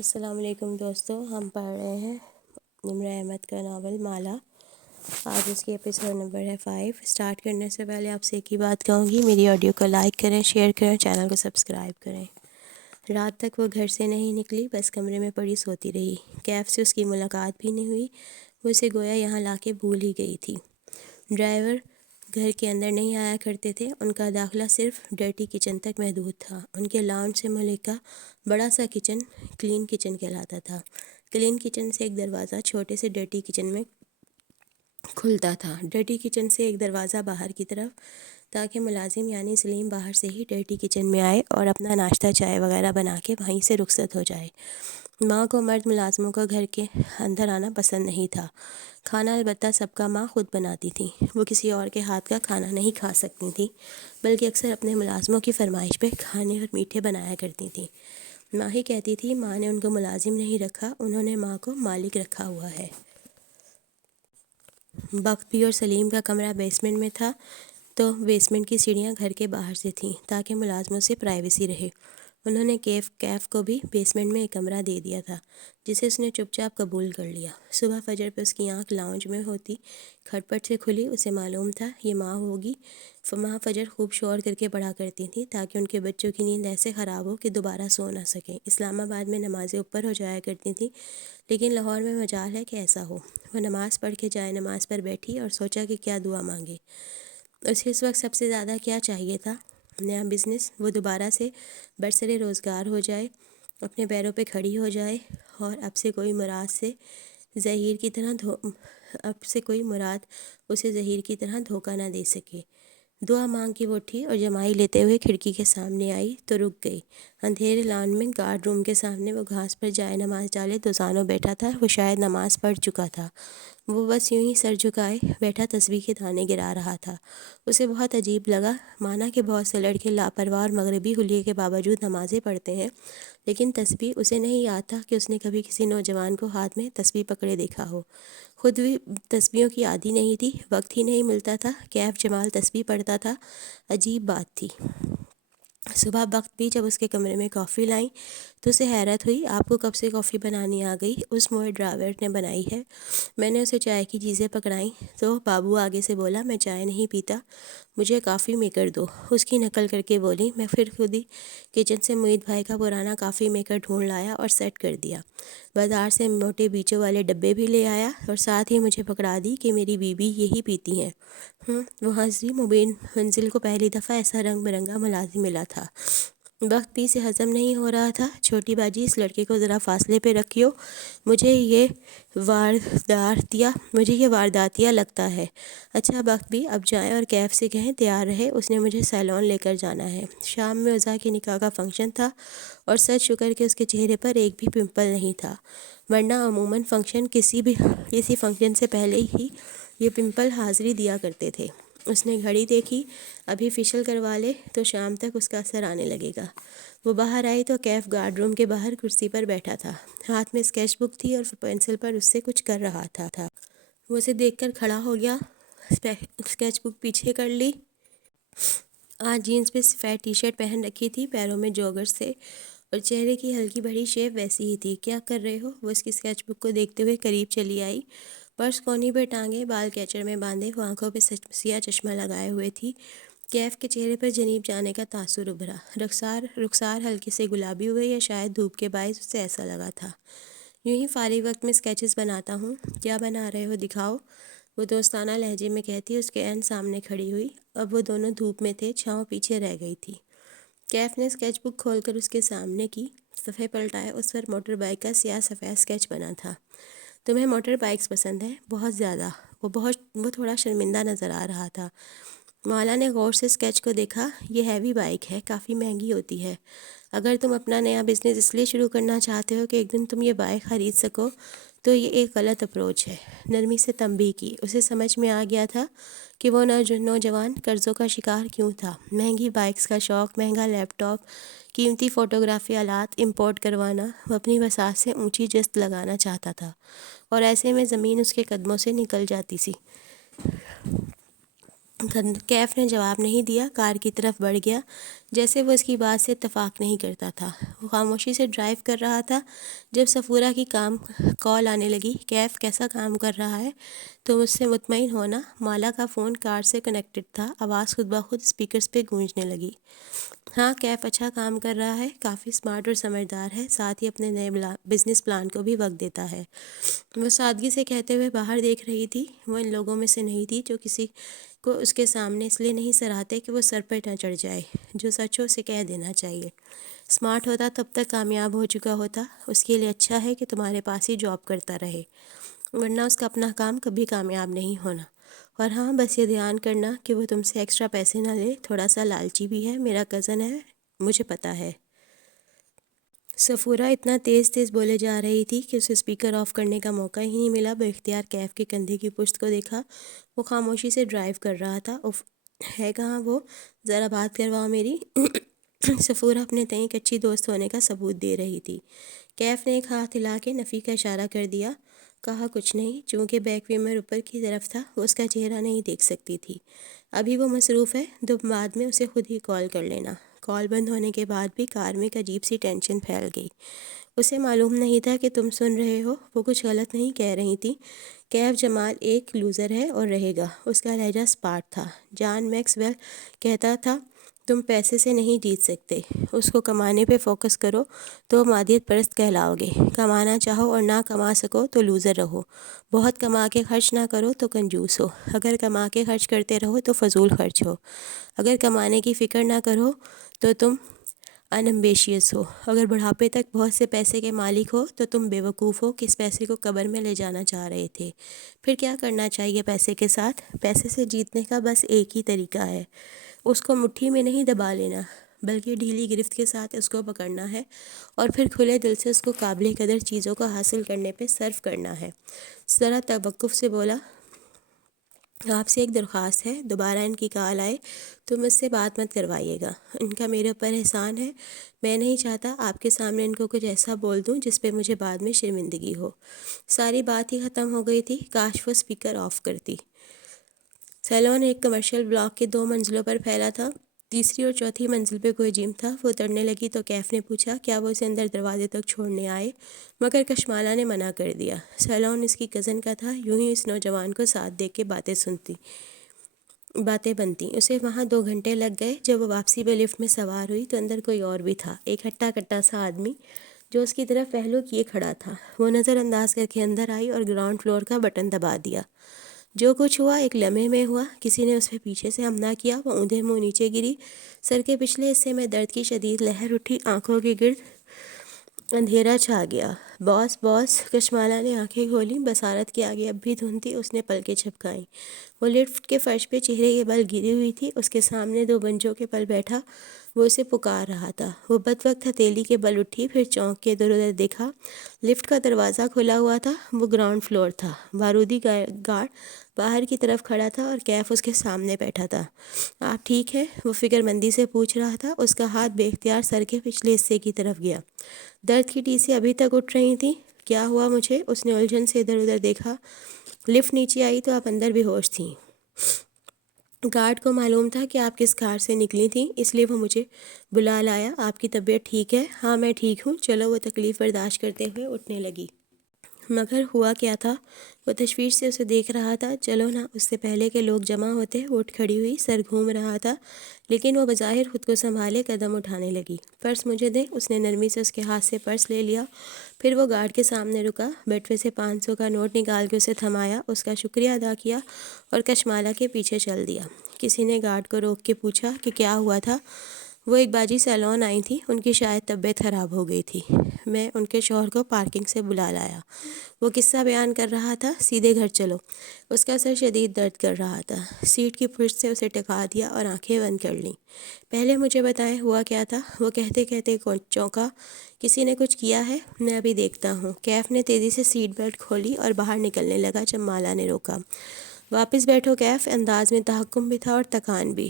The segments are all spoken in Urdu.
السلام علیکم دوستو، ہم پڑھ رہے ہیں نمرہ احمد کا ناول مالا۔ آج اس کی ایپیسوڈ نمبر ہے 5۔ سٹارٹ کرنے سے پہلے آپ سے ایک ہی بات کہوں گی، میری آڈیو کو لائک کریں، شیئر کریں، چینل کو سبسکرائب کریں۔ رات تک وہ گھر سے نہیں نکلی، بس کمرے میں پڑی سوتی رہی۔ کیف سے اس کی ملاقات بھی نہیں ہوئی، وہ اسے گویا یہاں لا کے بھول ہی گئی تھی۔ ڈرائیور گھر کے اندر نہیں آیا کرتے تھے، ان کا داخلہ صرف ڈرٹی کچن تک محدود تھا۔ ان کے لاؤنج سے ملک کا بڑا سا کچن کلین کچن کہلاتا تھا۔ کلین کچن سے ایک دروازہ چھوٹے سے ڈرٹی کچن میں کھلتا تھا۔ ڈرٹی کچن سے ایک دروازہ باہر کی طرف، تاکہ ملازم یعنی سلیم باہر سے ہی ڈرٹی کچن میں آئے اور اپنا ناشتہ چائے وغیرہ بنا کے وہیں سے رخصت ہو جائے۔ ماں کو مرد ملازموں کا گھر کے اندر آنا پسند نہیں تھا۔ کھانا البتہ سب کا ماں خود بناتی تھیں۔ وہ کسی اور کے ہاتھ کا کھانا نہیں کھا سکتی تھیں، بلکہ اکثر اپنے ملازموں کی فرمائش پہ کھانے اور میٹھے بنایا کرتی تھیں۔ ماں ہی کہتی تھی ماں نے ان کو ملازم نہیں رکھا، انہوں نے ماں کو مالک رکھا ہوا ہے۔ بخت بھی اور سلیم کا کمرہ بیسمنٹ میں تھا، تو بیسمنٹ کی سیڑھیاں گھر کے باہر سے تھیں تاکہ ملازموں سے پرائیویسی رہے۔ انہوں نے کیف کو بھی بیسمنٹ میں ایک کمرہ دے دیا تھا، جسے اس نے چپ چاپ قبول کر لیا۔ صبح فجر پہ اس کی آنکھ لاؤنج میں ہوتی کھٹپٹ سے کھلی، اسے معلوم تھا یہ ماں ہوگی۔ ماں فجر خوب شور کر کے پڑھا کرتی تھیں تاکہ ان کے بچوں کی نیند ایسے خراب ہو کہ دوبارہ سو نہ سکیں۔ اسلام آباد میں نمازیں اوپر ہو جایا کرتی تھیں، لیکن لاہور میں مجال ہے کہ ایسا ہو۔ وہ نماز پڑھ کے جائے نماز پر بیٹھی اور سوچا کہ کیا دعا مانگے۔ اسے اس وقت سب سے زیادہ کیا چاہیے تھا؟ نیا بزنس، وہ دوبارہ سے برسر روزگار ہو جائے، اپنے پیروں پہ کھڑی ہو جائے، اور اب سے کوئی مراد اسے زہیر کی طرح دھوکہ نہ دے سکے۔ دعا مانگ کے وہ اٹھی اور جمائی لیتے ہوئے کھڑکی کے سامنے آئی تو رک گئی۔ اندھیرے لان میں گارڈ روم کے سامنے وہ گھاس پر جائے نماز ڈالے دوزانوں بیٹھا تھا۔ وہ شاید نماز پڑھ چکا تھا، وہ بس یوں ہی سر جھکائے بیٹھا تسبیح کے دانے گرا رہا تھا۔ اسے بہت عجیب لگا، مانا کہ بہت سے لڑکے لاپرواہ اور مغربی حلیے کے باوجود نمازیں پڑھتے ہیں، لیکن تسبیح اسے نہیں یاد تھا کہ اس نے کبھی کسی نوجوان کو ہاتھ میں تسبیح پکڑے دیکھا ہو۔ خود بھی تسبیحوں کی عادی نہیں تھی، وقت ہی نہیں ملتا تھا۔ کیف جمال تسبیح پڑھتا تھا، عجیب بات تھی۔ صبح بخت بھی جب اس کے کمرے میں کافی لائیں تو اسے حیرت ہوئی۔ آپ کو کب سے کافی بنانی آ گئی؟ اس موئے ڈرائیور نے بنائی ہے۔ میں نے اسے چائے کی چیزیں پکڑائیں تو بابو آگے سے بولا میں چائے نہیں پیتا، مجھے کافی میکر دو۔ اس کی نقل کر کے بولی۔ میں پھر خود ہی کچن سے معید بھائی کا پرانا کافی میکر ڈھونڈ لایا اور سیٹ کر دیا۔ بازار سے موٹے بیچوں والے ڈبے بھی لے آیا اور ساتھ ہی مجھے پکڑا دی کہ میری بیوی یہی پیتی ہیں۔ وہ ہنسی۔ مبین منزل کو پہلی دفعہ ایسا رنگ برنگا ملازم ملا تھا۔ وقت بھی سے ہضم نہیں ہو رہا تھا۔ چھوٹی باجی، اس لڑکے کو ذرا فاصلے پہ رکھیو، مجھے یہ وارداتیہ لگتا ہے۔ اچھا بخت بھی، اب جائیں اور کیف سے کہیں تیار رہے، اس نے مجھے سیلون لے کر جانا ہے۔ شام میں عزا کے نکاح کا فنکشن تھا اور سچ شکر کہ اس کے چہرے پر ایک بھی پمپل نہیں تھا، ورنہ عموماً کسی فنکشن سے پہلے ہی یہ پمپل حاضری دیا کرتے تھے۔ اس نے گھڑی دیکھی، ابھی فیشل کروا لے تو شام تک اس کا اثر آنے لگے گا۔ وہ باہر آئی تو کیف گارڈ روم کے باہر کرسی پر بیٹھا تھا، ہاتھ میں اسکیچ بک تھی اور پینسل پر اس سے کچھ کر رہا تھا۔ وہ اسے دیکھ کر کھڑا ہو گیا، اسکیچ بک پیچھے کر لی۔ آج جینس پہ سفید ٹی شرٹ پہن رکھی تھی، پیروں میں جوگرز تھے اور چہرے کی ہلکی بڑی شیپ ویسی ہی تھی۔ کیا کر رہے ہو؟ وہ اس کی اسکیچ بک کو دیکھتے ہوئے قریب چلی آئی۔ پرس کونی پہ ٹانگے، بال کیچر میں باندھے، وہ آنکھوں پہ سیاہ چشمہ لگائے ہوئے تھی۔ کیف کے چہرے پر جنیب جانے کا تاثر ابھرا۔ رخسار ہلکے سے گلابی ہوئے، یا شاید دھوپ کے باعث اسے ایسا لگا تھا۔ یوں ہی فارغ وقت میں اسکیچز بناتا ہوں۔ کیا بنا رہے ہو؟ دکھاؤ، وہ دوستانہ لہجے میں کہتی اس کے عین سامنے کھڑی ہوئی۔ اب وہ دونوں دھوپ میں تھے، چھاؤں پیچھے رہ گئی تھی۔ کیف نے اسکیچ بک کھول کر اس کے سامنے کی، صفحے پلٹائے۔ اس پر موٹر بائیک کا سیاہ سفید اسکیچ بنا تھا۔ تمہیں موٹر بائیکس پسند ہیں؟ بہت زیادہ۔ وہ تھوڑا شرمندہ نظر آ رہا تھا۔ مولا نے غور سے اسکیچ کو دیکھا۔ یہ ہیوی بائیک ہے، کافی مہنگی ہوتی ہے۔ اگر تم اپنا نیا بزنس اس لیے شروع کرنا چاہتے ہو کہ ایک دن تم یہ بائیک خرید سکو تو یہ ایک غلط اپروچ ہے۔ نرمی سے تنبیہ کی۔ اسے سمجھ میں آ گیا تھا کہ وہ نوجوان قرضوں کا شکار کیوں تھا۔ مہنگی بائیکس کا شوق، مہنگا لیپ ٹاپ، قیمتی فوٹوگرافی آلات امپورٹ کروانا، وہ اپنی بساط سے اونچی جست لگانا چاہتا تھا، اور ایسے میں زمین اس کے قدموں سے نکل جاتی سی۔ کیف نے جواب نہیں دیا، کار کی طرف بڑھ گیا جیسے وہ اس کی بات سے اتفاق نہیں کرتا تھا۔ وہ خاموشی سے ڈرائیو کر رہا تھا جب صفورہ کی کال آنے لگی۔ کیف کیسا کام کر رہا ہے؟ تم اس سے مطمئن ہونا؟ مالا کا فون کار سے کنیکٹڈ تھا، آواز خود بخود اسپیکرز پہ گونجنے لگی۔ ہاں، کیف اچھا کام کر رہا ہے، کافی اسمارٹ اور سمجھدار ہے، ساتھ ہی اپنے نئے بزنس پلان کو بھی وقت دیتا ہے۔ وہ سادگی سے کہتے ہوئے باہر دیکھ رہی تھی۔ وہ ان لوگوں میں سے نہیں تھی جو کسی کو اس کے سامنے اس لیے نہیں سراہتے کہ وہ سر پر نہ چڑھ جائے۔ جو سچ ہو اسے کہہ دینا چاہیے۔ اسمارٹ ہوتا تب تک کامیاب ہو چکا ہوتا۔ اس کے لیے اچھا ہے کہ تمہارے پاس ہی جاب کرتا رہے، ورنہ اس کا اپنا کام کبھی کامیاب نہیں ہونا۔ اور ہاں، بس یہ دھیان کرنا کہ وہ تم سے ایکسٹرا پیسے نہ لے، تھوڑا سا لالچی بھی ہے، میرا کزن ہے، مجھے پتہ ہے۔ صفورہ اتنا تیز تیز بولے جا رہی تھی کہ اسے اسپیکر آف کرنے کا موقع ہی نہیں ملا۔ باختیار کیف کے کندھے کی پشت کو دیکھا۔ وہ خاموشی سے ڈرائیو کر رہا تھا۔ اف، ہے کہاں وہ؟ ذرا بات کرواؤ میری۔ صفورہ اپنے تئیں ایک اچھی دوست ہونے کا ثبوت دے رہی تھی۔ کیف نے ایک ہاتھ ہلا کے نفی کا اشارہ کر دیا۔ کہا کچھ نہیں۔ چونکہ بیک ویمر اوپر کی طرف تھا، وہ اس کا چہرہ نہیں دیکھ سکتی تھی۔ ابھی وہ مصروف ہے، بعد میں اسے خود ہی کال کر لینا۔ کال بند ہونے کے بعد بھی کار میں ایک عجیب سی ٹینشن پھیل گئی۔ اسے معلوم نہیں تھا کہ تم سن رہے ہو۔ وہ کچھ غلط نہیں کہہ رہی تھی۔ کیف جمال ایک لوزر ہے اور رہے گا۔ اس کا لہجہ اسپاٹ تھا۔ جان میکس ویل کہتا تھا تم پیسے سے نہیں جیت سکتے، اس کو کمانے پہ فوکس کرو تو مادیت پرست کہلاؤ گے۔ کمانا چاہو اور نہ کما سکو تو لوزر رہو۔ بہت کما کے خرچ نہ کرو تو کنجوس ہو۔ اگر کما کے خرچ کرتے رہو تو فضول خرچ ہو۔ اگر کمانے کی فکر نہ کرو تو تم انیمبیشیس ہو۔ اگر بڑھاپے تک بہت سے پیسے کے مالک ہو تو تم بے وقوف ہو کہ اس پیسے کو قبر میں لے جانا چاہ رہے تھے۔ پھر کیا کرنا چاہیے پیسے کے ساتھ؟ پیسے سے جیتنے کا بس ایک ہی طریقہ ہے، اس کو مٹھی میں نہیں دبا لینا، بلکہ ڈھیلی گرفت کے ساتھ اس کو پکڑنا ہے اور پھر کھلے دل سے اس کو قابل قدر چیزوں کو حاصل کرنے پہ صرف کرنا ہے۔ ذرا توقف سے بولا، آپ سے ایک درخواست ہے، دوبارہ ان کی کال آئے تو مجھ سے بات مت کروائیے گا۔ ان کا میرے اوپر احسان ہے۔ میں نہیں چاہتا آپ کے سامنے ان کو کچھ ایسا بول دوں جس پہ مجھے بعد میں شرمندگی ہو۔ ساری بات ہی ختم ہو گئی تھی، کاش وہ اسپیکر آف کرتی۔ سیلون ایک کمرشل بلاک کے 2 منزلوں پر پھیلا تھا۔ تیسری اور چوتھی منزل پہ کوئی جم تھا۔ وہ اترنے لگی تو کیف نے پوچھا کیا وہ اسے اندر دروازے تک چھوڑنے آئے، مگر کشمالہ نے منع کر دیا۔ سیلون اس کی کزن کا تھا، یوں ہی اس نوجوان کو ساتھ دیکھ کے باتیں بنتی۔ اسے وہاں 2 گھنٹے لگ گئے۔ جب وہ واپسی پہ لفٹ میں سوار ہوئی تو اندر کوئی اور بھی تھا، ایک ہٹا کٹا سا آدمی جو اس کی طرف پہلو کیے کھڑا تھا۔ وہ نظر انداز کر کے اندر آئی اور گراؤنڈ فلور کا بٹن دبا دیا۔ جو کچھ ہوا ایک لمحے میں ہوا۔ کسی نے اس پہ پیچھے سے حملہ کیا۔ وہ اوندھے منہ نیچے گری۔ سر کے پچھلے حصے میں درد کی شدید لہر اٹھی، آنکھوں کے گرد اندھیرا چھا گیا۔ باس باس، کشمالہ نے آنکھیں کھولیں۔ بصارت کے آگے اب بھی دھند تھی۔ اس نے پلکیں جھپکائیں۔ وہ لفٹ کے فرش پہ چہرے کے بل گری ہوئی تھی۔ اس کے سامنے 2 بنجوں کے پل بیٹھا وہ اسے پکار رہا تھا۔ وہ بد وقت ہتھیلی کے بل اٹھی، پھر چونک کے ادھر ادھر دیکھا۔ لفٹ کا دروازہ کھلا ہوا تھا۔ وہ گراؤنڈ فلور تھا۔ بارودی گارڈ باہر کی طرف کھڑا تھا اور کیف اس کے سامنے بیٹھا تھا۔ آپ ٹھیک ہیں؟ وہ فکر مندی سے پوچھ رہا تھا۔ اس کا ہاتھ بے اختیار سر کے پچھلے حصے کی طرف گیا۔ درد کی ٹیسیں ابھی تک اٹھ رہی تھیں۔ کیا ہوا مجھے؟ اس نے الجھن سے ادھر ادھر دیکھا۔ لفٹ نیچے آئی تو آپ اندر بے ہوش تھیں۔ گارڈ کو معلوم تھا کہ آپ کس کار سے نکلی تھیں، اس لیے وہ مجھے بلا لایا۔ آپ کی طبیعت ٹھیک ہے؟ ہاں میں ٹھیک ہوں، چلو۔ وہ تکلیف برداشت کرتے ہوئے اٹھنے لگی۔ مگر ہوا کیا تھا؟ وہ تشویش سے اسے دیکھ رہا تھا۔ چلو نا، اس سے پہلے کہ لوگ جمع ہوتے وہ اٹھ کھڑی ہوئی، سر گھوم رہا تھا، لیکن وہ بظاہر خود کو سنبھالے قدم اٹھانے لگی۔ پرس مجھے دیں۔ اس نے نرمی سے اس کے ہاتھ سے پرس لے لیا، پھر وہ گارڈ کے سامنے رکا، بٹوے سے 500 کا نوٹ نکال کے اسے تھمایا، اس کا شکریہ ادا کیا اور کشمالہ کے پیچھے چل دیا۔ کسی نے گارڈ کو روک کے پوچھا کہ کیا ہوا تھا؟ وہ ایک باجی سیلون آئی تھیں، ان کی شاید طبیعت خراب ہو گئی تھی، میں ان کے شوہر کو پارکنگ سے بلا لایا۔ وہ قصہ بیان کر رہا تھا۔ سیدھے گھر چلو۔ اس کا سر شدید درد کر رہا تھا۔ سیٹ کی پشت سے اسے ٹکا دیا اور آنکھیں بند کر لیں۔ پہلے مجھے بتائیں ہوا کیا تھا؟ وہ کہتے کہتے چونکا۔ کسی نے کچھ کیا ہے؟ میں ابھی دیکھتا ہوں۔ کیف نے تیزی سے سیٹ بیلٹ کھولی اور باہر نکلنے لگا جب مالا نے روکا۔ واپس بیٹھو کیف۔ انداز میں تحکم بھی تھا اور تکان بھی۔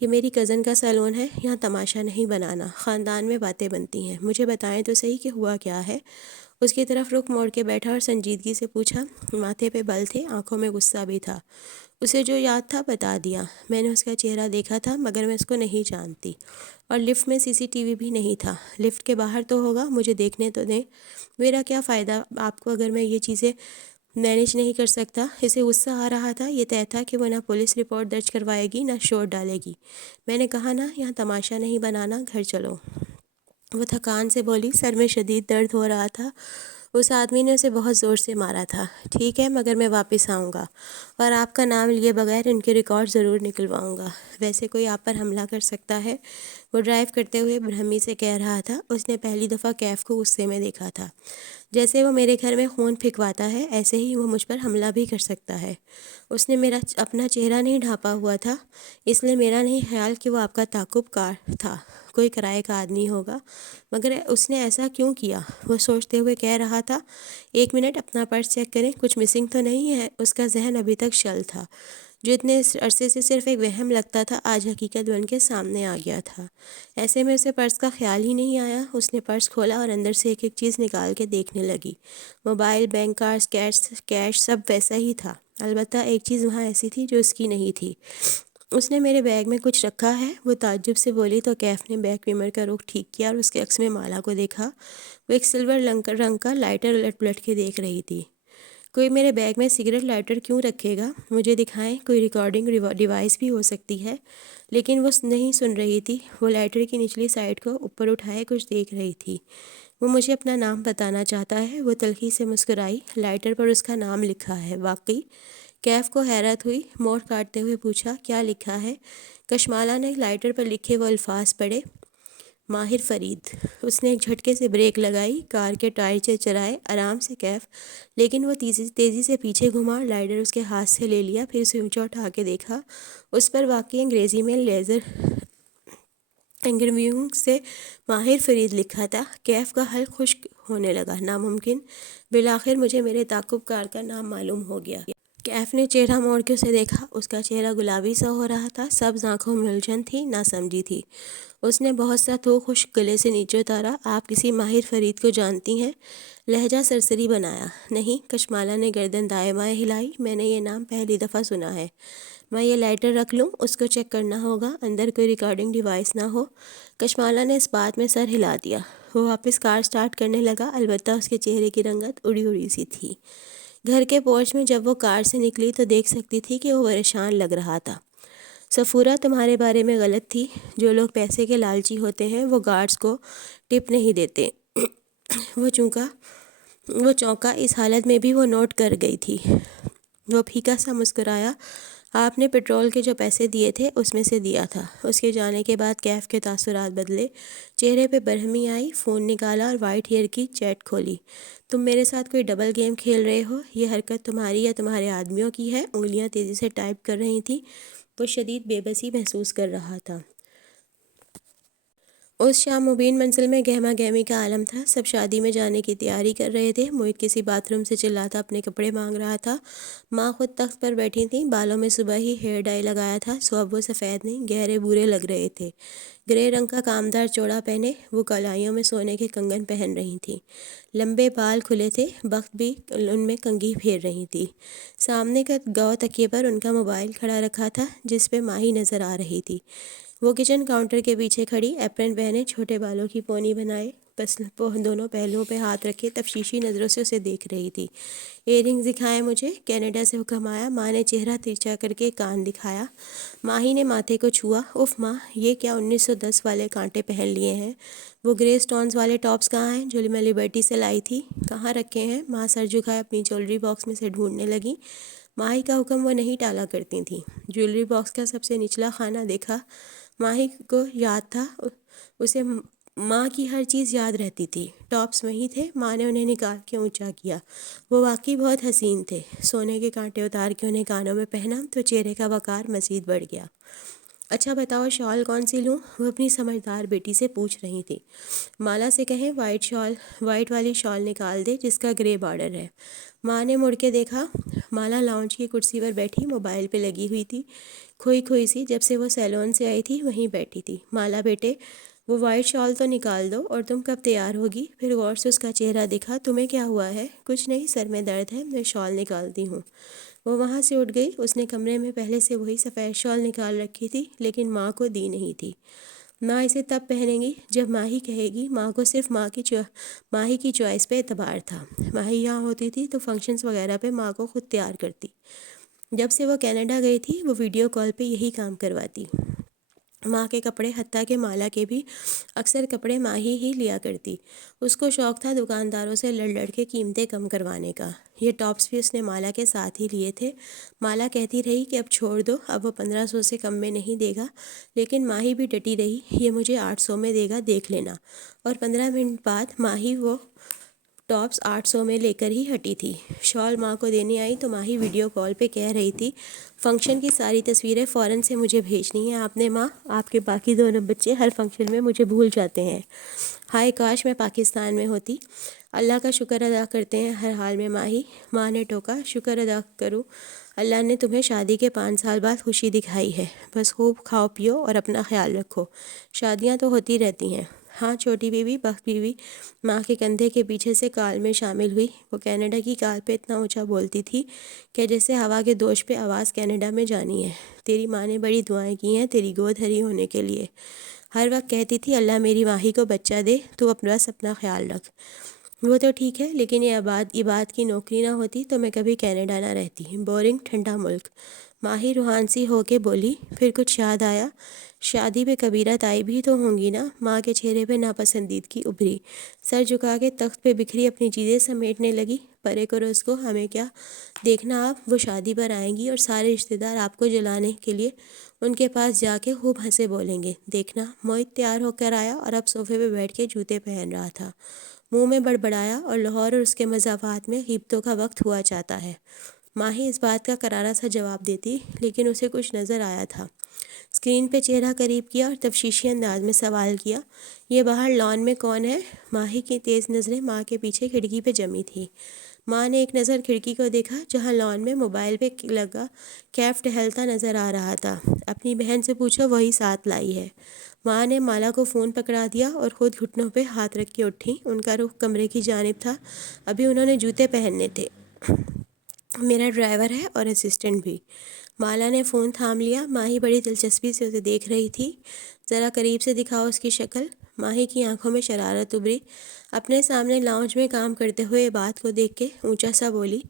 یہ میری کزن کا سیلون ہے، یہاں تماشا نہیں بنانا، خاندان میں باتیں بنتی ہیں۔ مجھے بتائیں تو صحیح کہ ہوا کیا ہے؟ اس کی طرف رخ موڑ کے بیٹھا اور سنجیدگی سے پوچھا۔ ماتھے پہ بل تھے، آنکھوں میں غصہ بھی تھا۔ اسے جو یاد تھا بتا دیا۔ میں نے اس کا چہرہ دیکھا تھا مگر میں اس کو نہیں جانتی، اور لفٹ میں CCTV بھی نہیں تھا۔ لفٹ کے باہر تو ہوگا، مجھے دیکھنے تو دیں۔ میرا کیا فائدہ آپ کو اگر میں یہ چیزیں مینیج نہیں کر سکتا؟ اسے غصہ آ رہا تھا۔ یہ طے تھا کہ وہ نہ پولیس رپورٹ درج کروائے گی نہ شور ڈالے گی۔ میں نے کہا نا، یہاں تماشا نہیں بنانا، گھر چلو۔ وہ تھکان سے بولی، سر میں شدید درد ہو رہا تھا۔ اس آدمی نے اسے بہت زور سے مارا تھا۔ ٹھیک ہے، مگر میں واپس آؤں گا اور آپ کا نام لیے بغیر ان کے ریکارڈ ضرور نکلواؤں گا۔ ویسے کوئی آپ پر حملہ کر سکتا ہے؟ وہ ڈرائیو کرتے ہوئے برہمی سے کہہ رہا تھا۔ اس نے پہلی دفعہ کیف کو غصے میں دیکھا تھا۔ جیسے وہ میرے گھر میں خون پھینکواتا ہے، ایسے ہی وہ مجھ پر حملہ بھی کر سکتا ہے۔ اس نے میرا اپنا چہرہ نہیں ڈھانپا ہوا تھا، اس لیے میرا نہیں خیال کہ وہ آپ کا تعاقب کار تھا، کوئی کرائے کا آدمی ہوگا۔ مگر اس نے ایسا کیوں کیا؟ وہ سوچتے ہوئے کہہ رہا تھا۔ 1 منٹ اپنا پرس چیک کریں، کچھ مسنگ تو نہیں ہے؟ اس کا ذہن ابھی تک شل تھا۔ جو اتنے عرصے سے صرف ایک وہم لگتا تھا، آج حقیقت بن کے سامنے آ گیا تھا۔ ایسے میں اسے پرس کا خیال ہی نہیں آیا۔ اس نے پرس کھولا اور اندر سے ایک ایک چیز نکال کے دیکھنے لگی۔ موبائل، بینک کارڈز، کیش سب ویسا ہی تھا، البتہ ایک چیز وہاں ایسی تھی جو اس کی نہیں تھی۔ اس نے میرے بیگ میں کچھ رکھا ہے؟ وہ تعجب سے بولی تو کیف نے بیک ویمر کا رخ ٹھیک کیا اور اس کے عکس میں مالا کو دیکھا۔ وہ ایک سلور رنگ کا لائٹر الٹ پلٹ کے دیکھ رہی تھی۔ کوئی میرے بیگ میں سگریٹ لائٹر کیوں رکھے گا؟ مجھے دکھائیں، کوئی ریکارڈنگ ڈیوائس بھی ہو سکتی ہے۔ لیکن وہ نہیں سن رہی تھی۔ وہ لائٹر کی نچلی سائڈ کو اوپر اٹھائے کچھ دیکھ رہی تھی۔ وہ مجھے اپنا نام بتانا چاہتا ہے۔ وہ تلخی سے مسکرائی۔ لائٹر پر اس کا نام لکھا ہے؟ واقعی؟ کیف کو حیرت ہوئی۔ موڑ کاٹتے ہوئے پوچھا، کیا لکھا ہے؟ کشمالہ نے لائٹر پر لکھے وہ الفاظ پڑھے، ماہر فرید۔ اس نے ایک جھٹکے سے بریک لگائی، کار کے ٹائر چرائے، آرام سے کیف۔ لیکن وہ تیزی سے پیچھے گھما، لائٹر اس کے ہاتھ سے لے لیا، پھر اسے اونچا اٹھا کے دیکھا۔ اس پر واقعی انگریزی میں لیزر انگریونگ سے ماہر فرید لکھا تھا۔ کیف کا حلق خشک ہونے لگا۔ ناممکن! بالآخر مجھے میرے تعاقب کار کا نام معلوم ہو گیا۔ کیف نے چہرہ موڑ کے اسے دیکھا۔ اس کا چہرہ گلابی سا ہو رہا تھا، سبز آنکھوں میں الجھن تھی، نہ سمجھی تھی۔ اس نے بہت سا تھوک خشک گلے سے نیچے اتارا۔ آپ کسی ماہر فرید کو جانتی ہیں؟ لہجہ سرسری بنایا۔ نہیں۔ کشمالہ نے گردن دائیں بائیں ہلائی۔ میں نے یہ نام پہلی دفعہ سنا ہے۔ میں یہ لائٹر رکھ لوں؟ اس کو چیک کرنا ہوگا، اندر کوئی ریکارڈنگ ڈیوائس نہ ہو۔ کشمالہ نے اس بات میں سر ہلا دیا۔ وہ واپس کار سٹارٹ کرنے لگا، البتہ اس کے چہرے کی رنگت اڑی اڑی سی تھی۔ گھر کے پورچ میں جب وہ کار سے نکلی تو دیکھ سکتی تھی کہ وہ پریشان لگ رہا تھا۔ صفورہ تمہارے بارے میں غلط تھی۔ جو لوگ پیسے کے لالچی ہوتے ہیں وہ گارڈز کو ٹپ نہیں دیتے۔ وہ چونکا، اس حالت میں بھی وہ نوٹ کر گئی تھی۔ وہ پھیکا سا مسکرایا۔ آپ نے پیٹرول کے جو پیسے دیے تھے اس میں سے دیا تھا۔ اس کے جانے کے بعد کیف کے تاثرات بدلے، چہرے پہ برہمی آئی۔ فون نکالا اور وائٹ ہیئر کی چیٹ کھولی۔ تم میرے ساتھ کوئی ڈبل گیم کھیل رہے ہو؟ یہ حرکت تمہاری یا تمہارے آدمیوں کی ہے؟ انگلیاں تیزی سے ٹائپ کر رہی تھیں۔ وہ شدید بے بسی محسوس کر رہا تھا۔ اس شام مبین منزل میں گہما گہمی کا عالم تھا۔ سب شادی میں جانے کی تیاری کر رہے تھے۔ محیط کسی باتھ روم سے چلاتا اپنے کپڑے مانگ رہا تھا۔ ماں خود تخت پر بیٹھی تھیں، بالوں میں صبح ہی ہیئر ڈائی لگایا تھا۔ سو اب وہ سفید نہیں، گہرے بھورے لگ رہے تھے۔ گرے رنگ کا کامدار چوڑا پہنے، وہ کلائیوں میں سونے کے کنگن پہن رہی تھیں۔ لمبے بال کھلے تھے، بخت بھی ان میں کنگھی پھیر رہی تھی۔ سامنے کا گاؤ تکیے پر ان کا موبائل کھڑا رکھا تھا، جس پہ ماہی نظر آ رہی تھی۔ وہ کچن کاؤنٹر کے پیچھے کھڑی، ایپرن پہنے، چھوٹے بالوں کی پونی بنائے، دونوں پہلوؤں پہ ہاتھ رکھے تفتیشی نظروں سے اسے دیکھ رہی تھی۔ ایئر رنگز دکھائیں مجھے، کینیڈا سے حکم آیا۔ ماں نے چہرہ ترچھا کر کے کان دکھایا۔ ماہی نے ماتھے کو چھوا۔ اف ماں، یہ کیا 1910 والے کانٹے پہن لیے ہیں؟ وہ گرے سٹونز والے ٹاپس کہاں ہیں جو میں لبرٹی سے لائی تھی؟ کہاں رکھے ہیں؟ ماں سر جھکائے اپنی جیولری باکس میں سے ڈھونڈنے لگی۔ ماہی کا حکم وہ نہیں ٹالا کرتی تھیں۔ جیولری باکس کا سب سے نچلا خانہ دیکھا۔ ماہی کو یاد تھا، اسے ماں کی ہر چیز یاد رہتی تھی۔ ٹاپس وہیں تھے۔ ماں نے انہیں نکال کے اونچا کیا۔ وہ واقعی بہت حسین تھے۔ سونے کے کانٹے اتار کے انہیں کانوں میں پہنا تو چہرے کا وقار مزید بڑھ گیا۔ اچھا بتاؤ، شال کون سی لوں؟ وہ اپنی سمجھدار بیٹی سے پوچھ رہی تھی۔ مالا سے کہیں وائٹ والی شال نکال دے جس کا گرے بارڈر ہے۔ ماں نے مڑ کے دیکھا۔ مالا لاؤنج کی کرسی پر بیٹھی موبائل پہ لگی ہوئی تھی، کھوئی سی۔ جب سے وہ سیلون سے آئی تھی وہیں بیٹھی تھی۔ مالا بیٹے، وہ وائٹ شال تو نکال دو اور تم کب تیار ہوگی؟ پھر غور سے اس کا چہرہ دکھا۔ تمہیں کیا ہوا ہے؟ کچھ نہیں، سر میں درد ہے، میں شال نکالتی ہوں۔ وہ وہاں سے اٹھ گئی۔ اس نے کمرے میں پہلے سے وہی سفید شال نکال رکھی تھی، لیکن ماں کو دی نہیں تھی۔ ماں اسے تب پہنیں گی جب ماہی کہے گی۔ ماں کو صرف ماہی کی چوائس پہ اعتبار تھا۔ ماہی یہاں ہوتی تھی تو فنکشنز وغیرہ پہ ماں کو خود تیار کرتی۔ جب سے وہ کینیڈا گئی تھی وہ ویڈیو کال پہ یہی کام کرواتی۔ ماں کے کپڑے، حتیٰ کہ مالا کے بھی اکثر کپڑے ماں ہی لیا کرتی۔ اس کو شوق تھا دکانداروں سے لڑ لڑ کے قیمتیں کم کروانے کا۔ یہ ٹاپس بھی اس نے مالا کے ساتھ ہی لیے تھے۔ مالا کہتی رہی کہ اب چھوڑ دو، اب وہ 1500 سے کم میں نہیں دے گا، لیکن ماہی بھی ڈٹی رہی، یہ مجھے 800 میں دے گا، دیکھ لینا۔ اور 15 منٹ بعد ماہی وہ ٹاپس 800 میں لے کر ہی ہٹی تھی۔ شال ماں کو دینے آئی تو ماہی ویڈیو کال پہ کہہ رہی تھی، فنکشن کی ساری تصویریں فوراً سے مجھے بھیجنی ہیں آپ نے ماں، آپ کے باقی دونوں بچے ہر فنکشن میں مجھے بھول جاتے ہیں۔ ہائے کاش میں پاکستان میں ہوتی۔ اللہ کا شکر ادا کرتے ہیں ہر حال میں ماہی۔ ماں نے ٹوکا۔ شکر ادا کروں اللہ نے تمہیں شادی کے 5 سال بعد خوشی دکھائی ہے۔ بس خوب کھاؤ پیو اور اپنا خیال رکھو، شادیاں تو ہوتی رہتی ہیں۔ ہاں چھوٹی بیوی، بخت بیوی ماں کے کندھے کے پیچھے سے کال میں شامل ہوئی۔ وہ کینیڈا کی کال پہ اتنا اونچا بولتی تھی کہ جیسے ہوا کے دوش پہ آواز کینیڈا میں جانی ہے۔ تیری ماں نے بڑی دعائیں کی ہیں تیری گود ہری ہونے کے لیے۔ ہر وقت کہتی تھی اللہ میری ماہی کو بچہ دے، تو بس اپنا خیال رکھ۔ وہ تو ٹھیک ہے، لیکن یہ عباد کی نوکری نہ ہوتی تو میں کبھی کینیڈا نہ رہتی۔ بورنگ ٹھنڈا ملک۔ ماہی روحان سی ہو کے بولی۔ پھر کچھ یاد آیا، شادی پہ کبیرہ تائی بھی تو ہوں گی نا؟ ماں کے چہرے پہ ناپسندیدگی ابھری۔ سر جھکا کے تخت پہ بکھری اپنی چیزیں سمیٹنے لگی۔ پرے کرو اس کو، ہمیں کیا؟ دیکھنا آپ، وہ شادی پر آئیں گی اور سارے رشتہ دار آپ کو جلانے کے لیے ان کے پاس جا کے خوب ہنسے بولیں گے۔ دیکھنا۔ موہت تیار ہو کر آیا اور اب صوفے پہ بیٹھ کے جوتے پہن رہا تھا۔ منہ میں بڑبڑایا، اور لاہور اور اس کے مضافات میں غیبتوں کا وقت ہوا چاہتا ہے۔ ماہی اس بات کا کرارا سا جواب دیتی، لیکن اسے کچھ نظر آیا تھا۔ اسکرین پہ چہرہ قریب کیا اور تفتیشی انداز میں سوال کیا، یہ باہر لان میں کون ہے؟ ماہی کی تیز نظریں ماں کے پیچھے کھڑکی پہ جمی تھی۔ ماں نے ایک نظر کھڑکی کو دیکھا جہاں لان میں موبائل پہ لگا کیف ٹہلتا نظر آ رہا تھا۔ اپنی بہن سے پوچھو، وہی ساتھ لائی ہے۔ ماں نے مالا کو فون پکڑا دیا اور خود گھٹنوں پہ ہاتھ رکھ کے اٹھی۔ ان کا رخ کمرے کی جانب تھا، ابھی انہوں نے جوتے پہننے تھے۔ میرا ڈرائیور ہے اور اسسٹنٹ بھی۔ مالا نے فون تھام لیا۔ ماہی بڑی دلچسپی سے اسے دیکھ رہی تھی۔ ذرا قریب سے دکھاؤ اس کی شکل۔ ماہی کی آنکھوں میں شرارت ابھری۔ اپنے سامنے لاؤنج میں کام کرتے ہوئے عباد کو دیکھ کے اونچا سا بولی،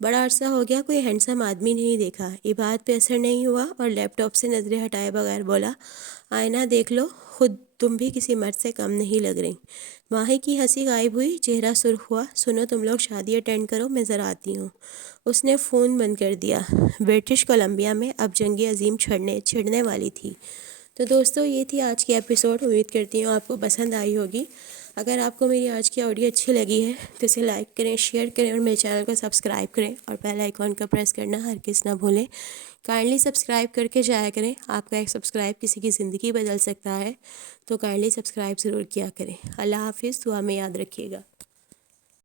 بڑا عرصہ ہو گیا کوئی ہینڈسم آدمی نہیں دیکھا۔ عباد پہ اثر نہیں ہوا اور لیپ ٹاپ سے نظریں ہٹائے بغیر بولا، آئینہ دیکھ لو خود، تم بھی کسی مرد سے کم نہیں لگ رہی۔ ماہی کی ہنسی غائب ہوئی، چہرہ سرخ ہوا۔ سنو تم لوگ شادی اٹینڈ کرو، میں ذرا آتی ہوں۔ اس نے فون بند کر دیا۔ برٹش کولمبیا میں اب جنگ عظیم چھڑنے والی تھی۔ تو دوستو یہ تھی آج کی ایپیسوڈ۔ امید کرتی ہوں آپ کو پسند آئی ہوگی۔ اگر آپ کو میری آج کی آڈیو اچھی لگی ہے تو اسے لائک کریں، شیئر کریں اور میرے چینل کو سبسکرائب کریں اور بیل آئیکن کا پریس کرنا ہرگز نہ بھولیں۔ کائنڈلی سبسکرائب کر کے جایا کریں، آپ کا ایک سبسکرائب کسی کی زندگی بدل سکتا ہے، تو کائنڈلی سبسکرائب ضرور کیا کریں۔ اللہ حافظ، دعا میں یاد رکھیے گا۔